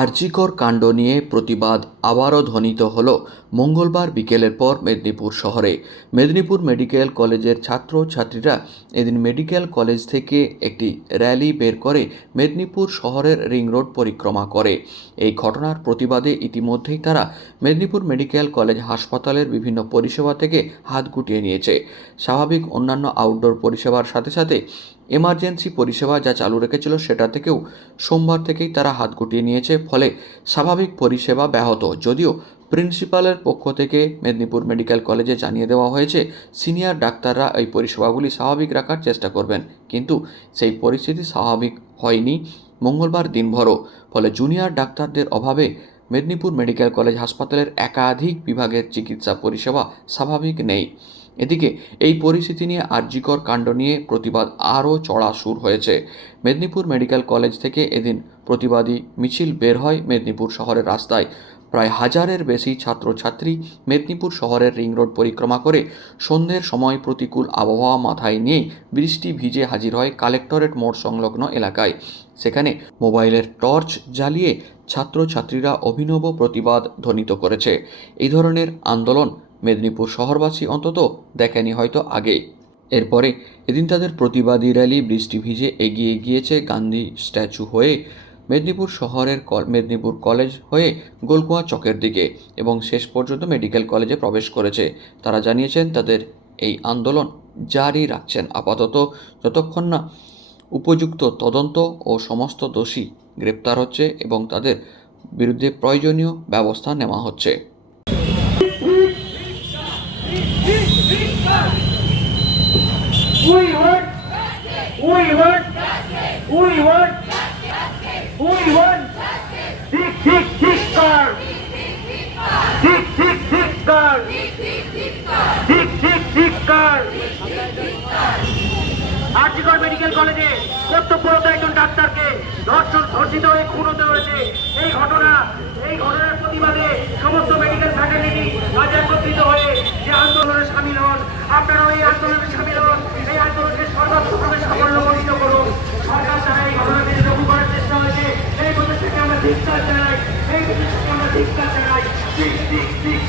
আরজিকর কাণ্ড নিয়ে প্রতিবাদ আবারও ধ্বনিত হল মঙ্গলবার বিকেলের পর মেদিনীপুর শহরে। মেদিনীপুর মেডিকেল কলেজের ছাত্রছাত্রীরা এদিন মেডিকেল কলেজ থেকে একটি র্যালি বের করে মেদিনীপুর শহরের রিং রোড পরিক্রমা করে। এই ঘটনার প্রতিবাদে ইতিমধ্যেই তারা মেদিনীপুর মেডিকেল কলেজ হাসপাতালের বিভিন্ন পরিষেবা থেকে হাত গুটিয়ে নিয়েছে। স্বাভাবিক অন্যান্য আউটডোর পরিষেবার সাথে সাথে এমার্জেন্সি পরিষেবা যা চালু রেখেছিল সেটা থেকেও সোমবার থেকেই তারা হাত গুটিয়ে নিয়েছে। ফলে স্বাভাবিক পরিষেবা ব্যাহত, যদিও প্রিন্সিপালের পক্ষ থেকে মেদিনীপুর মেডিকেল কলেজে জানিয়ে দেওয়া হয়েছে সিনিয়র ডাক্তাররা এই পরিষেবাগুলি স্বাভাবিক রাখার চেষ্টা করবেন, কিন্তু সেই পরিস্থিতি স্বাভাবিক হয়নি মঙ্গলবার দিনভরও। ফলে জুনিয়র ডাক্তারদের অভাবে মেদিনীপুর মেডিকেল কলেজ হাসপাতালের একাধিক বিভাগের চিকিৎসা পরিষেবা স্বাভাবিক নেই। এদিকে এই পরিস্থিতি নিয়ে আরজিকর কাণ্ড নিয়ে প্রতিবাদ আরও চড়া সুর হয়েছে। মেদিনীপুর মেডিকেল কলেজ থেকে এদিন প্রতিবাদী মিছিল বের হয় মেদিনীপুর শহরের রাস্তায়। প্রায় হাজারের বেশি ছাত্রছাত্রী মেদিনীপুর শহরের রিং রোড পরিক্রমা করে সন্ধ্যের সময় প্রতিকূল আবহাওয়া মাথায় নিয়ে বৃষ্টি ভিজে হাজির হয় কালেক্টরেট মোড় সংলগ্ন এলাকায়। সেখানে মোবাইলের টর্চ জ্বালিয়ে ছাত্রছাত্রীরা অভিনব প্রতিবাদ ধ্বনিত করেছে। এই ধরনের আন্দোলন মেদিনীপুর শহরবাসী অন্তত দেখেনি হয়তো আগে। এরপরে এদিন তাদের প্রতিবাদী র্যালি বৃষ্টি ভিজে এগিয়ে গিয়েছে গান্ধী স্ট্যাচু হয়ে মেদিনীপুর শহরের মেদিনীপুর কলেজ হয়ে গোলকুয়া চকের দিকে এবং শেষ পর্যন্ত মেডিকেল কলেজে প্রবেশ করেছে। তারা জানিয়েছেন তাদের এই আন্দোলন জারি রাখছেন আপাতত, যতক্ষণ না উপযুক্ত তদন্ত ও সমস্ত দোষী গ্রেপ্তার হচ্ছে এবং তাদের বিরুদ্ধে প্রয়োজনীয় ব্যবস্থা নেওয়া হচ্ছে। We want justice. We want justice. We want justice. We want justice. Tick tick tick car. Tick tick tick car. Tick tick tick car. RG Kar medical কলেজে কর্তব্যরত একজন ডাক্তারকে ধর্ষিত হয়ে খুন হতে হয়েছে। এই ঘটনার প্রতিবাদে সমস্ত মেডিকেল ফ্যাকাল্টি আজ একত্রিত হয়ে যে আন্দোলনে সামিল হন। আপনারা এই আন্দোলনে সামিল হন, এই আন্দোলনকে সর্বাত্মকভাবে সাফল্যমণ্ডিত করুন। সরকার দ্বারা এই ঘটনাকে লঘু করার চেষ্টা হয়েছে, এই প্রচেষ্টাকে আমরা ধিক্কার জানাই। ঠিক ঠিক ঠিক